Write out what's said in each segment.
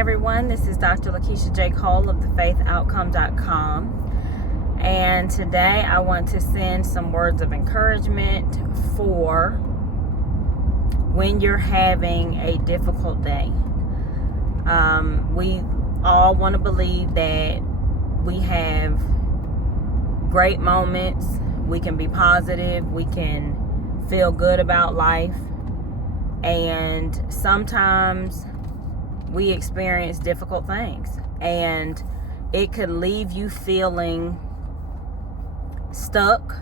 everyone. This is Dr. Lakeisha J. Cole of thefaithoutcome.com. And today I want to send some words of encouragement for when you're having a difficult day. We all want to believe that we have great moments. We can be positive. We can feel good about life. And sometimes we experience difficult things, and it could leave you feeling stuck.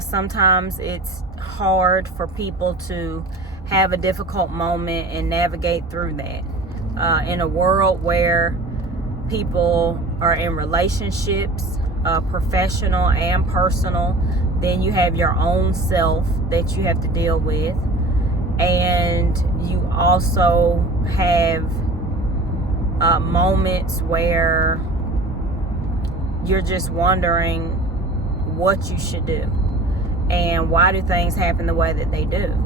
Sometimes it's hard for people to have a difficult moment and navigate through that. In a world where people are in relationships, professional and personal, then you have your own self that you have to deal with. And you also have moments where you're just wondering what you should do and why do things happen the way that they do.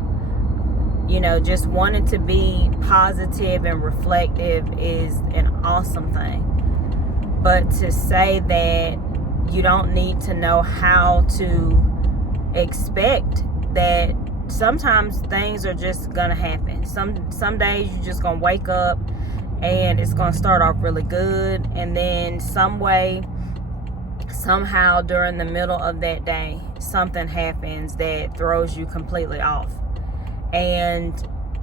You know, just wanting to be positive and reflective is an awesome thing. But to say that you don't need to know how to expect that sometimes things are just gonna happen. Some days you're just gonna wake up and it's gonna start off really good, and then somehow during the middle of that day something happens that throws you completely off. And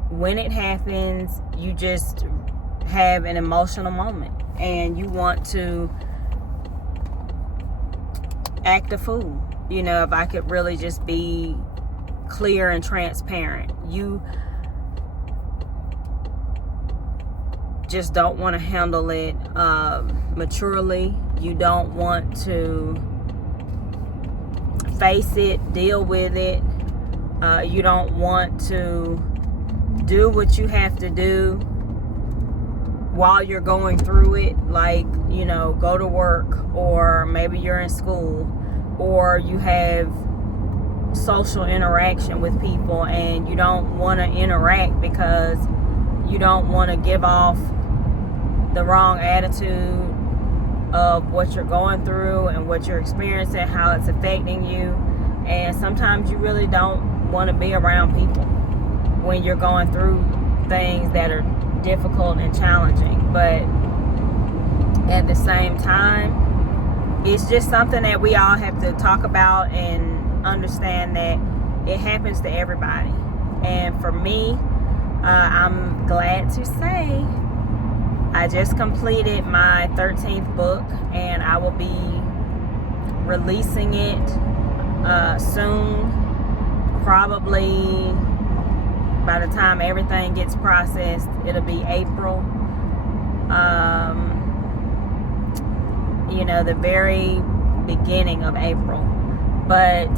when it happens, you just have an emotional moment and you want to act a fool. You know, if I could really just be clear and transparent, you just don't want to handle it maturely. You don't want to face it, deal with it. You don't want to do what you have to do while you're going through it, like, you know, go to work, or maybe you're in school, or you have social interaction with people and you don't want to interact because you don't want to give off the wrong attitude of what you're going through and what you're experiencing, how it's affecting you. And sometimes you really don't want to be around people when you're going through things that are difficult and challenging. But at the same time, it's just something that we all have to talk about and understand that it happens to everybody. And for me, I'm glad to say I just completed my 13th book, and I will be releasing it soon. Probably by the time everything gets processed, it'll be April. You know, the very beginning of April. But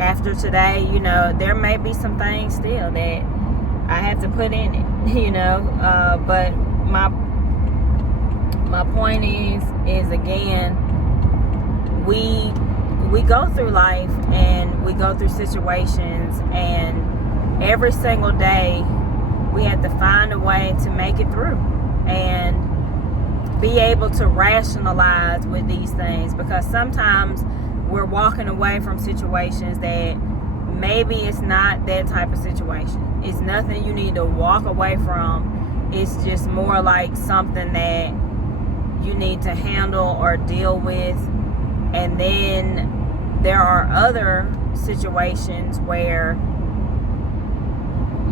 after today, you know, there may be some things still that I have to put in it, you know. But my point is again, we go through life and we go through situations, and every single day we have to find a way to make it through and be able to rationalize with these things, because sometimes we're walking away from situations that maybe it's not that type of situation. It's nothing you need to walk away from. It's just more like something that you need to handle or deal with. And then there are other situations where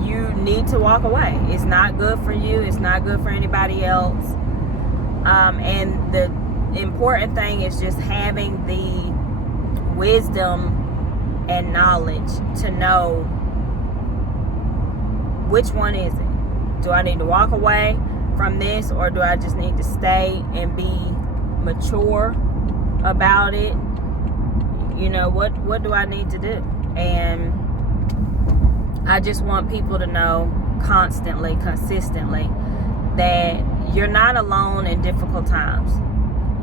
you need to walk away. It's not good for you. It's not good for anybody else. And the important thing is just having the wisdom and knowledge to know which one is it. Do I need to walk away from this, or do I just need to stay and be mature about it? You know, what do I need to do? And I just want people to know constantly, consistently, that you're not alone in difficult times.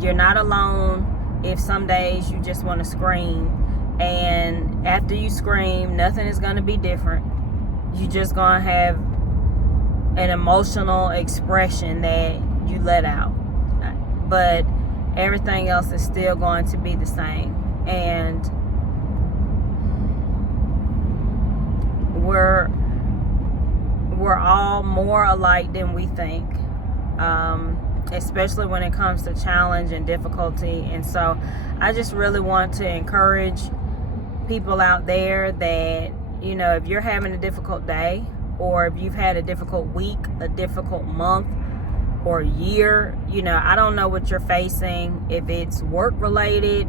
You're not alone if some days you just want to scream, and after you scream, nothing is going to be different. You just going to have an emotional expression that you let out. But everything else is still going to be the same. And we're all more alike than we think, especially when it comes to challenge and difficulty. And so I just really want to encourage people out there that, you know, if you're having a difficult day, or if you've had a difficult week, a difficult month, or year, you know, I don't know what you're facing, if it's work related,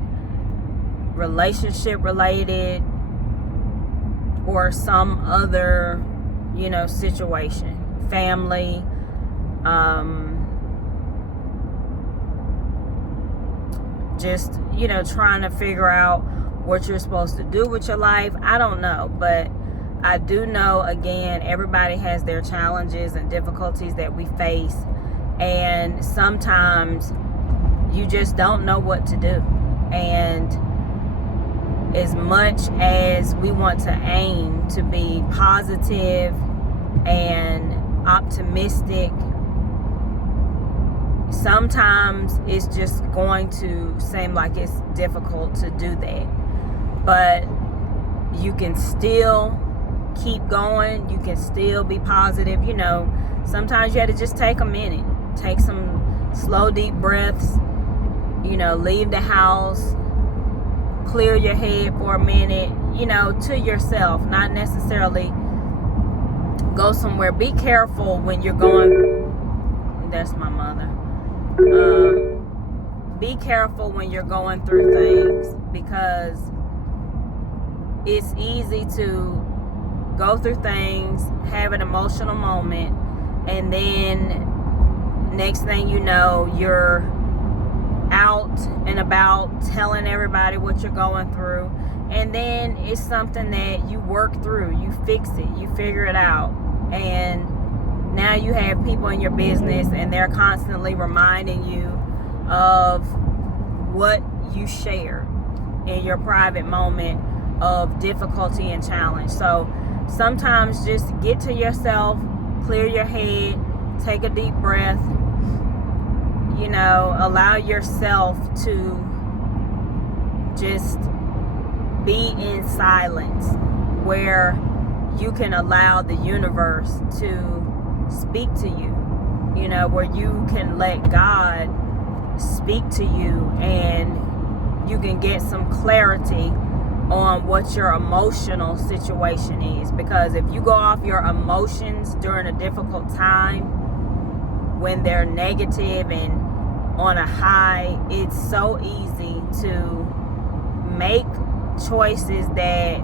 relationship related, or some other, you know, situation, family, just, you know, trying to figure out what you're supposed to do with your life. I don't know, but I do know, again, everybody has their challenges and difficulties that we face, and sometimes you just don't know what to do. And as much as we want to aim to be positive and optimistic, sometimes it's just going to seem like it's difficult to do that. But you can still keep going. You can still be positive. You know, sometimes you have to just take a minute. Take some slow, deep breaths. You know, leave the house. Clear your head for a minute. You know, to yourself. Not necessarily go somewhere. Be careful when you're going. That's my mother. Be careful when you're going through things, because it's easy to go through things, have an emotional moment, and then next thing you know, you're out and about telling everybody what you're going through, and then it's something that you work through, you fix it, you figure it out, and now you have people in your business and they're constantly reminding you of what you shared in your private moment of difficulty and challenge. So sometimes just get to yourself, clear your head, take a deep breath, you know, allow yourself to just be in silence, where you can allow the universe to speak to you, you know, where you can let God speak to you, and you can get some clarity on what your emotional situation is. Because if you go off your emotions during a difficult time, when they're negative and on a high, it's so easy to make choices that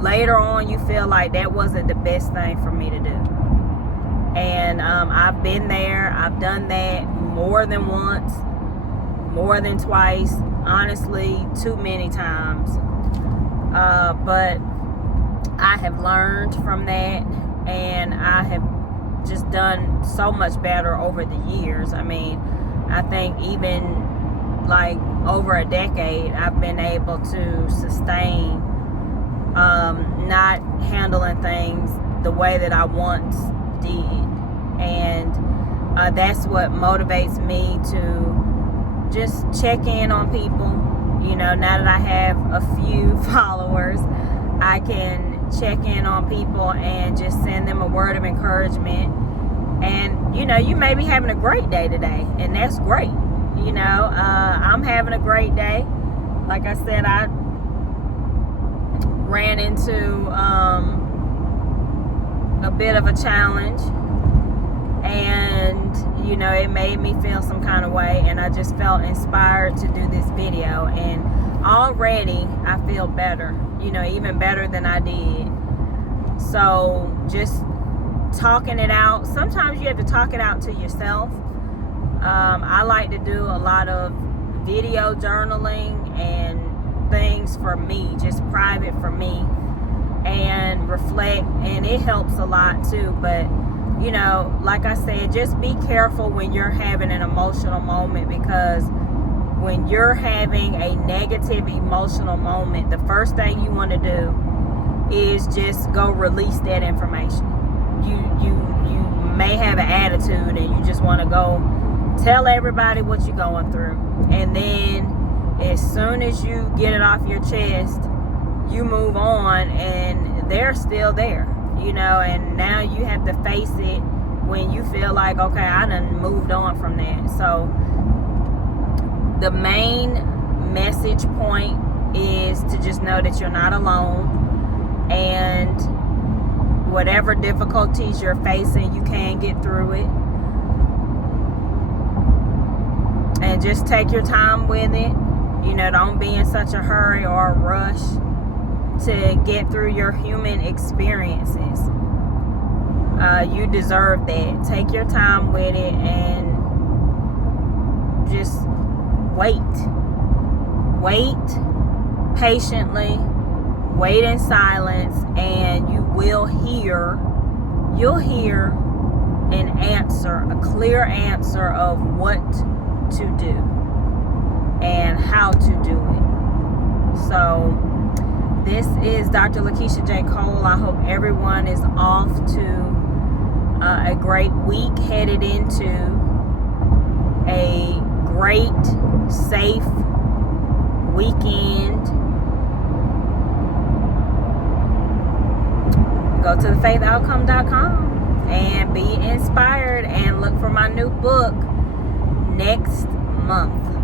later on you feel like that wasn't the best thing for me to do. And I've been there. I've done that more than once, more than twice, honestly, too many times. But I have learned from that, and I have just done so much better over the years. I mean, I think even like over a decade, I've been able to sustain not handling things the way that I once did. And that's what motivates me to just check in on people. You know, now that I have a few followers, I can check in on people and just send them a word of encouragement. And, you know, you may be having a great day today, and that's great. You know, I'm having a great day. Like I said, I ran into a bit of a challenge, and you know, it made me feel some kind of way, and I just felt inspired to do this video. And already I feel better, you know, even better than I did. So just talking it out. Sometimes you have to talk it out to yourself. I like to do a lot of video journaling and things for me, just private for me, and reflect, and it helps a lot too. But you know, like I said, just be careful when you're having an emotional moment, because when you're having a negative emotional moment, the first thing you want to do is just go release that information. You may have an attitude and you just want to go tell everybody what you're going through. And then as soon as you get it off your chest, you move on and they're still there, and now you have to face it when you feel like, okay, I done moved on from that. So the main message point is to just know that you're not alone, and whatever difficulties you're facing, you can get through it. And just take your time with it. Don't be in such a hurry or a rush to get through your human experiences. You deserve that. Take your time with it and just wait. Wait patiently. Wait in silence, and you'll hear an answer, a clear answer of what to do and how to do it. So this is Dr. Lakeisha J. Cole. I hope everyone is off to a great week, headed into a great, safe weekend. Go to thefaithoutcome.com and be inspired, and look for my new book next month.